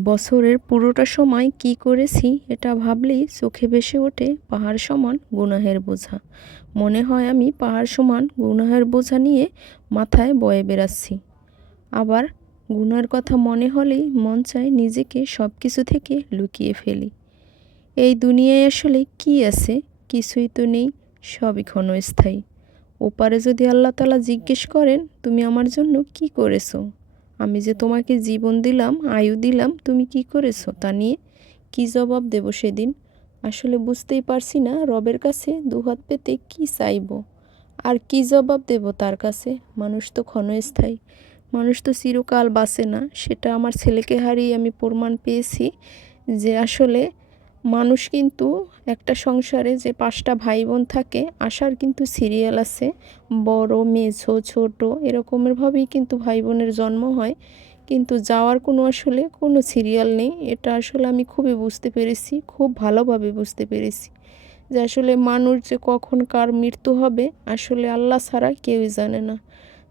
বছরের পুরোটা সময় কি করেছি এটা ভাবলেই চোখে ভেসে ওঠে পাহাড় সমান গুনাহের বোঝা। মনে হয় আমি পাহাড় সমান গুনাহের বোঝা নিয়ে মাথায় বয়ে বেড়াচ্ছি। আবার গুনার কথা মনে হলেই মন চায় নিজেকে সব কিছু থেকে লুকিয়ে ফেলি। এই দুনিয়ায় আসলে কি আছে কিছুই তো নেই, সবই ক্ষণস্থায়ী। ওপারে যদি আল্লাহ তালা জিজ্ঞেস করেন, তুমি আমার জন্য কি করেছ? আমি যে তোমাকে জীবন দিলাম, আয়ু দিলাম, তুমি কি করেছ? তা নিয়ে কি জবাব দেব সেদিন? আসলে বুঝতেই পারছি না, রবের কাছে দুহাত পেতে কি চাইব? আর কি জবাব দেব তার কাছে? মানুষ তো ক্ষণস্থায়ী। মানুষ তো চিরকাল বাঁচে না। সেটা আমার ছেলেকে হারিয়ে আমি প্রমাণ পেয়েছি যে আসলে মানুষ কিন্তু একটা সংসারে যে পাঁচটা ভাই বোন থাকে আসার কিন্তু সিরিয়াল আছে। বড়, মেঝো, ছোট, এরকমেরভাবেই কিন্তু ভাই বোনের জন্ম হয়। কিন্তু যাওয়ার কোনো আসলে কোনো সিরিয়াল নেই। এটা আসলে আমি খুবই বুঝতে পেরেছি, খুব ভালোভাবে বুঝতে পেরেছি। যে আসলে মানুষ যে কখন কার মৃত্যু হবে, আসলে আল্লাহ ছাড়া কেউই জানে না।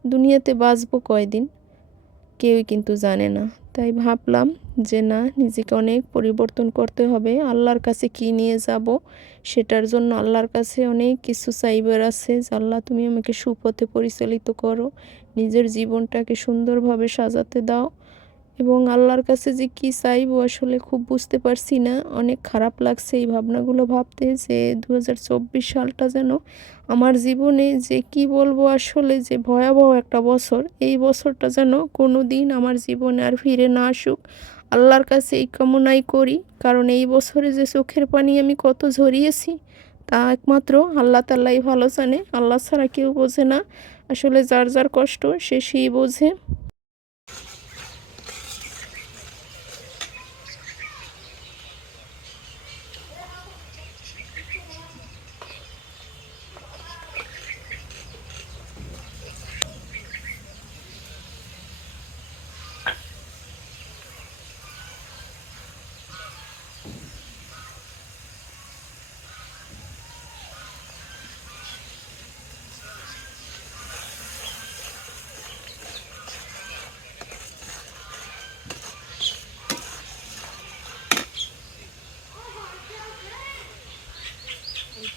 দুনিয়াতে বাঁচবো কয়দিন, কেউই কিন্তু জানে না। তাই ভাবলাম যে না, নিজেকে অনেক পরিবর্তন করতে হবে। আল্লাহর কাছে কি নিয়ে যাব সেটার জন্য আল্লাহর কাছে অনেক কিছু চাইবার আছে। যে আল্লাহ, তুমি আমাকে সুপথে পরিচালিত করো, নিজের জীবনটাকে সুন্দরভাবে সাজাতে দাও। এবং আল্লাহর কাছে যে কি চাইব আসলে খুব বুঝতে পারছি না। অনেক খারাপ লাগছে এই ভাবনাগুলো ভাবতে যে দু হাজার চব্বিশ সালটা যেন আমার জীবনে যে কি বলব আসলে যে ভয়াবহ একটা বছর। এই বছরটা যেন কোনো দিন আমার জীবনে আর ফিরে না আসুক। আল্লাহর কাছে এই কামনাই করি, কারণ এই বছরে যে চোখের পানি আমি কত ঝরিয়েছি তা একমাত্র আল্লাহ তাল্লাই ভালো জানে। আল্লাহ ছাড়া কেউ বোঝে না। আসলে যার যার কষ্ট সে সেই বোঝে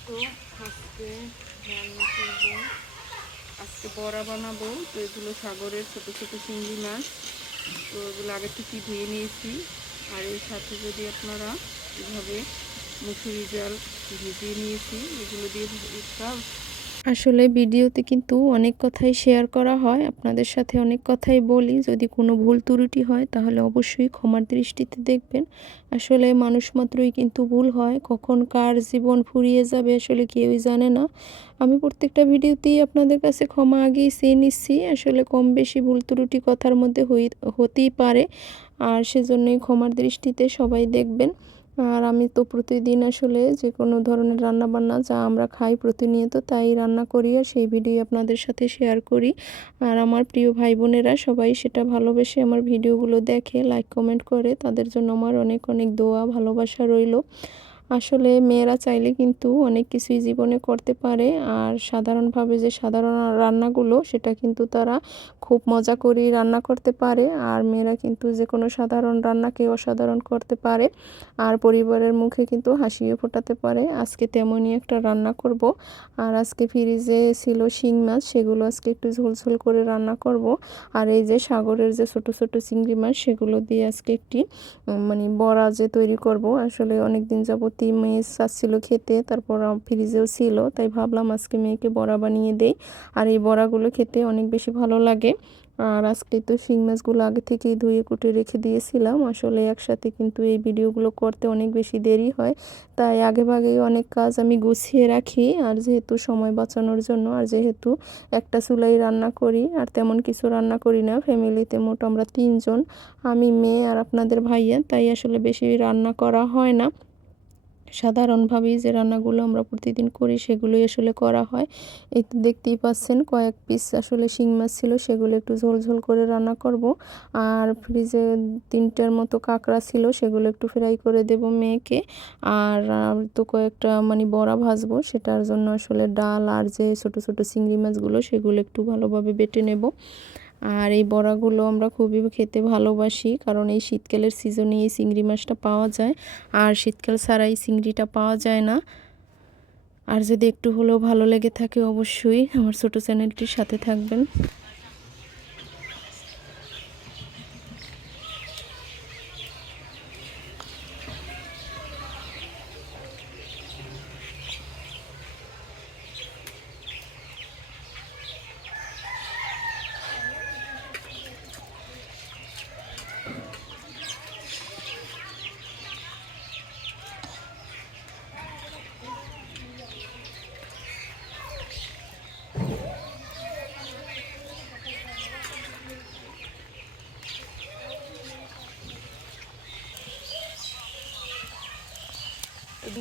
তো আজকে রান্না করব আজকে বড়া বানাবো। তো এগুলো সাগরের ছোটো ছোটো চিংড়ি মাছ। তো এগুলো আগে থেকে ধুয়ে নিয়েছি। আর এর সাথে যদি আপনারা এভাবে মুসুরি জল ভিজিয়ে নিয়েছি, এগুলো দিয়ে আসলে ভিডিওতে কিন্তু অনেক কথাই শেয়ার করা হয়, আপনাদের সাথে অনেক কথাই বলি। যদি কোনো ভুল ত্রুটি হয়, তাহলে অবশ্যই ক্ষমার দৃষ্টিতে দেখবেন। আসলে মানুষ মাত্রই কিন্তু ভুল হয়, কখন কার জীবন ফুরিয়ে যাবে আসলে কেউই জানে না। আমি প্রত্যেকটা ভিডিওতেই আপনাদের কাছে ক্ষমা আগেই চেয়ে নিচ্ছি, আসলে কম বেশি ভুল ত্রুটি কথার মধ্যে হই, হতেই পারে। আর সেজন্যই ক্ষমার দৃষ্টিতে সবাই দেখবেন। আর আমি তো প্রতিদিন আসলে যে কোনো ধরনের রান্না বান্না যা আমরা খাই প্রতিনিয়ত তাই রান্না করি আর সেই ভিডিও আপনাদের সাথে শেয়ার করি। আর আমার প্রিয় ভাই বোনেরা সবাই সেটা ভালোবেসে আমার ভিডিওগুলো দেখে লাইক কমেন্ট করে। তাদের জন্য আমার অনেক অনেক দোয়া, ভালোবাসা রইল। আসলে মেয়েরা চাইলে কিন্তু অনেক কিছুই জীবনে করতে পারে। আর সাধারণভাবে যে সাধারণ রান্নাগুলো, সেটা কিন্তু তারা খুব মজা করেই রান্না করতে পারে। আর মেয়েরা কিন্তু যে কোনো সাধারণ রান্নাকে অসাধারণ করতে পারে। আর পরিবারের মুখে কিন্তু হাসিও ফোটাতে পারে। আজকে তেমনই একটা রান্না করব। আর আজকে ফ্রিজে ছিল শিং মাছ, সেগুলো আজকে একটু ঝোলঝোল করে রান্না করব। আর এই যে সাগরের যে ছোট ছোট চিংড়ি মাছ, সেগুলো দিয়ে আজকে একটি মানে বড়া যে তৈরি করব। আসলে অনেক দিন যাবত সত্যি মেয়ে চাচ্ছিল খেতে, তারপর ফ্রিজেও ছিল, তাই ভাবলাম আজকে মেয়েকে বড়া বানিয়ে দেই। আর এই বড়াগুলো খেতে অনেক বেশি ভালো লাগে। আর আজকে তো শিং মাছগুলো আগে থেকেই ধুয়ে কুটে রেখে দিয়েছিলাম। আসলে একসাথে কিন্তু এই ভিডিওগুলো করতে অনেক বেশি দেরি হয়। তাই আগে ভাগেই অনেক কাজ আমি গুছিয়ে রাখি। আর যেহেতু সময় বাঁচানোর জন্য, আর যেহেতু একটা চুলাই রান্না করি, আর তেমন কিছু রান্না করি না, ফ্যামিলিতে মোট আমরা তিনজন, আমি, মেয়ে আর আপনাদের ভাইয়া, তাই আসলে বেশি রান্না করা হয় না। সাধারণভাবেই যে রান্নাগুলো আমরা প্রতিদিন করি সেগুলোই আসলে করা হয়। এই তো দেখতেই পাচ্ছেন কয়েক পিস আসলে শিং মাছ ছিল, সেগুলো একটু ঝোল ঝোল করে রান্না করব। আর ফ্রিজে তিনটার মতো কাঁকড়া ছিল, সেগুলো একটু ফ্রাই করে দেব মেয়েকে। আর তো কয়েকটা মানে বড়া ভাজবো, সেটার জন্য আসলে ডাল আর যে ছোট ছোট চিংড়ি মাছগুলো, সেগুলো একটু ভালোভাবে বেটে নেব। আর এই বড়াগুলো আমরা খুবই খেতে ভালোবাসি, কারণ এই শীতকালের সিজনে এই চিংড়ি মাছটা পাওয়া যায়। আর শীতকাল ছাড়া এই চিংড়িটা পাওয়া যায় না। আর যদি একটু হলেও ভালো লেগে থাকে অবশ্যই আমার ছোটো চ্যানেলটির সাথে থাকবেন।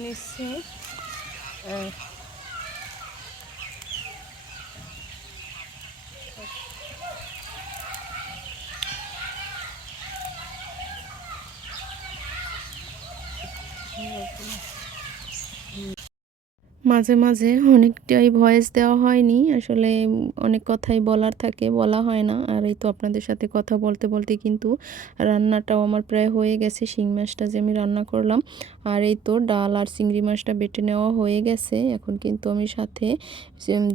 নিচ্ছে। মাঝে মাঝে অনেকটাই ভয়েস দেওয়া হয়নি। আসলে অনেক কথাই বলার থাকে, বলা হয় না। আর এই তো আপনাদের সাথে কথা বলতে বলতে কিন্তু রান্নাটাও আমার প্রায় হয়ে গেছে, শিং মাছটা যে আমি রান্না করলাম। আর এই তো ডাল আর চিংড়ি মাছটা বেটে নেওয়া হয়ে গেছে। এখন কিন্তু আমি সাথে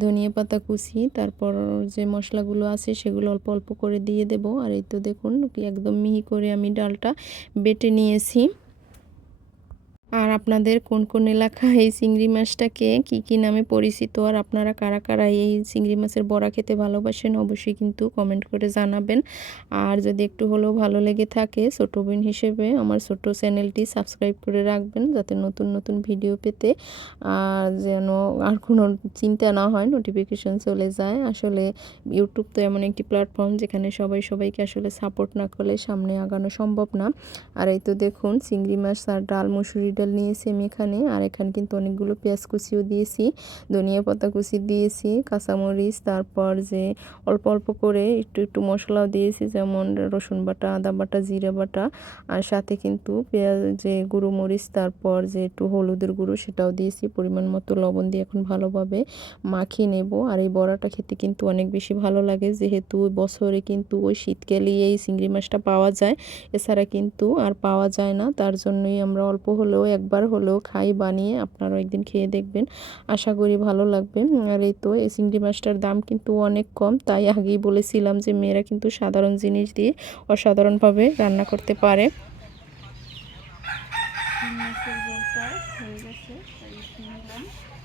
ধনিয়া পাতা কুচি, তারপর যে মশলাগুলো আছে সেগুলো অল্প অল্প করে দিয়ে দেব। আর এই তো দেখুন একদম মিহি করে আমি ডালটা বেটে নিয়েছি। আর আপনাদের কোন কোন এলাকা এই চিংড়ি মাছটাকে কি কি নামে পরিচিত আর আপনারা কারা কারা এই চিংড়ি মাছের বড়া খেতে ভালোবাসেন অবশ্যই কিন্তু কমেন্ট করে জানাবেন। আর যদি একটু হলেও ভালো লেগে থাকে ছোট বোন হিসেবে আমার ছোট চ্যানেলটি সাবস্ক্রাইব করে রাখবেন যাতে নতুন নতুন ভিডিও পেতে আর যেন আর কোনো চিন্তা না হয় নোটিফিকেশন চলে যায়। আসলে ইউটিউব তো এমন একটি প্ল্যাটফর্ম যেখানে সবাই সবাইকে আসলে সাপোর্ট না করলে সামনে আগানো সম্ভব না। আর এই তো দেখুন, চিংড়ি মাছ আর ডাল মুসুরি ডাল নিয়েছি আমি এখানে। আর এখানে কিন্তু অনেকগুলো পেঁয়াজ কুচিও দিয়েছি, ধনিয়া পাতা কুচি দিয়েছি, কাঁচামরিচ, তারপর যে অল্প অল্প করে একটু একটু মশলাও দিয়েছি, যেমন রসুন বাটা, আদা বাটা, জিরা বাটা। আর সাথে কিন্তু পেঁয়াজ, যে গুঁড়ো মরিচ, তারপর যে একটু হলুদের গুঁড়ো সেটাও দিয়েছি। পরিমাণ মতো লবণ দিয়ে এখন ভালোভাবে মাখিয়ে নেব। আর এই বড়াটা খেতে কিন্তু অনেক বেশি ভালো লাগে, যেহেতু বছরে কিন্তু ওই শীতকালেই এই চিংড়ি মাছটা পাওয়া যায়। এছাড়া কিন্তু আর পাওয়া যায় না, তার জন্যই আমরা অল্প হলেও একবার হলেও খাই, বানিয়ে আপনারাও একদিন খেয়ে দেখবেন। আশা করি ভালো লাগবে। আর এই তো, এই চিংড়ি মাছটার দাম কিন্তু অনেক কম। তাই আগেই বলেছিলাম যে, মেয়েরা কিন্তু সাধারণ জিনিস দিয়ে অসাধারণভাবে রান্না করতে পারে। হয়ে গেছে, তাই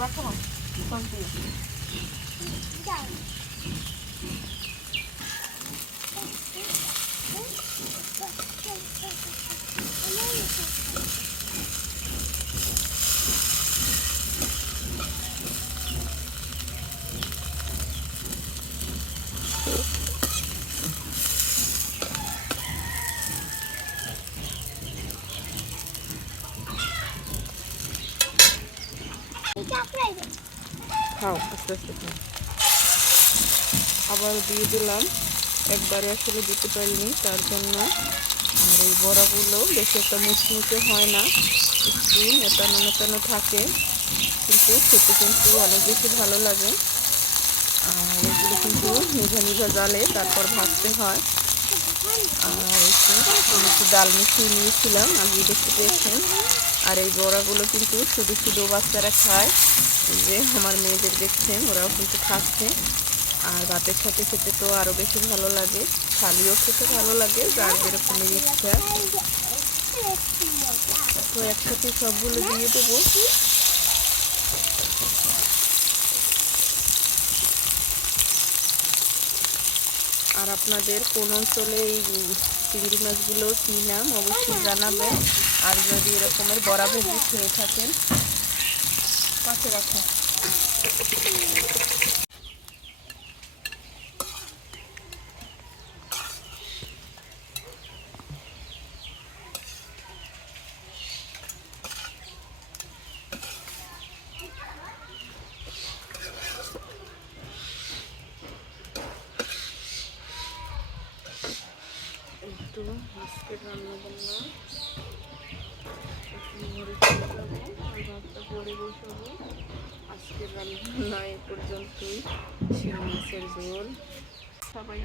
ahora আস্তে আস্তে আবার দিয়ে দিলাম। একবারে আসলে দিতে পারিনি, তার জন্য। আর এই বড়াগুলো বেশি একটা মুচমুচে হয় না। একটু নেতানো নেতানো থাকে, কিন্তু খেতে কিন্তু অনেক বেশি ভালো লাগে। আর এগুলো কিন্তু নিঝা নিঝা জালে তারপর ভাজতে হয়। আর একটু ডাল মিশিয়ে নিয়েছিলাম আগে দেখতে পেয়েছেন আর এই বড়াগুলো কিন্তু শুধু শুধু বাচ্চারা খায়। যে আমার মেয়েদের দেখছেন, ওরাও কিন্তু খাচ্ছে। আর ভাতের সাথে খেতে তো আরও বেশি ভালো লাগে খালিও খেতে ভালো লাগে, যার যেরকমের ইচ্ছা। তো একসাথে সবগুলো দিয়ে দেবো। আর আপনাদের কোন অঞ্চলে এই চিংড়ি মাছগুলো কী নাম অবশ্যই জানাবেন। আর যদি এরকমের বড়া ভেজে খেয়ে থাকেন পাশে রাখুন একটু বিস্কিট রান্না বান্না। মরিচ বসাবো আর ভাতটা পরে বসাবো। আজকের রান্না এ পর্যন্তই। শিং মাছের ঝোল। সবাই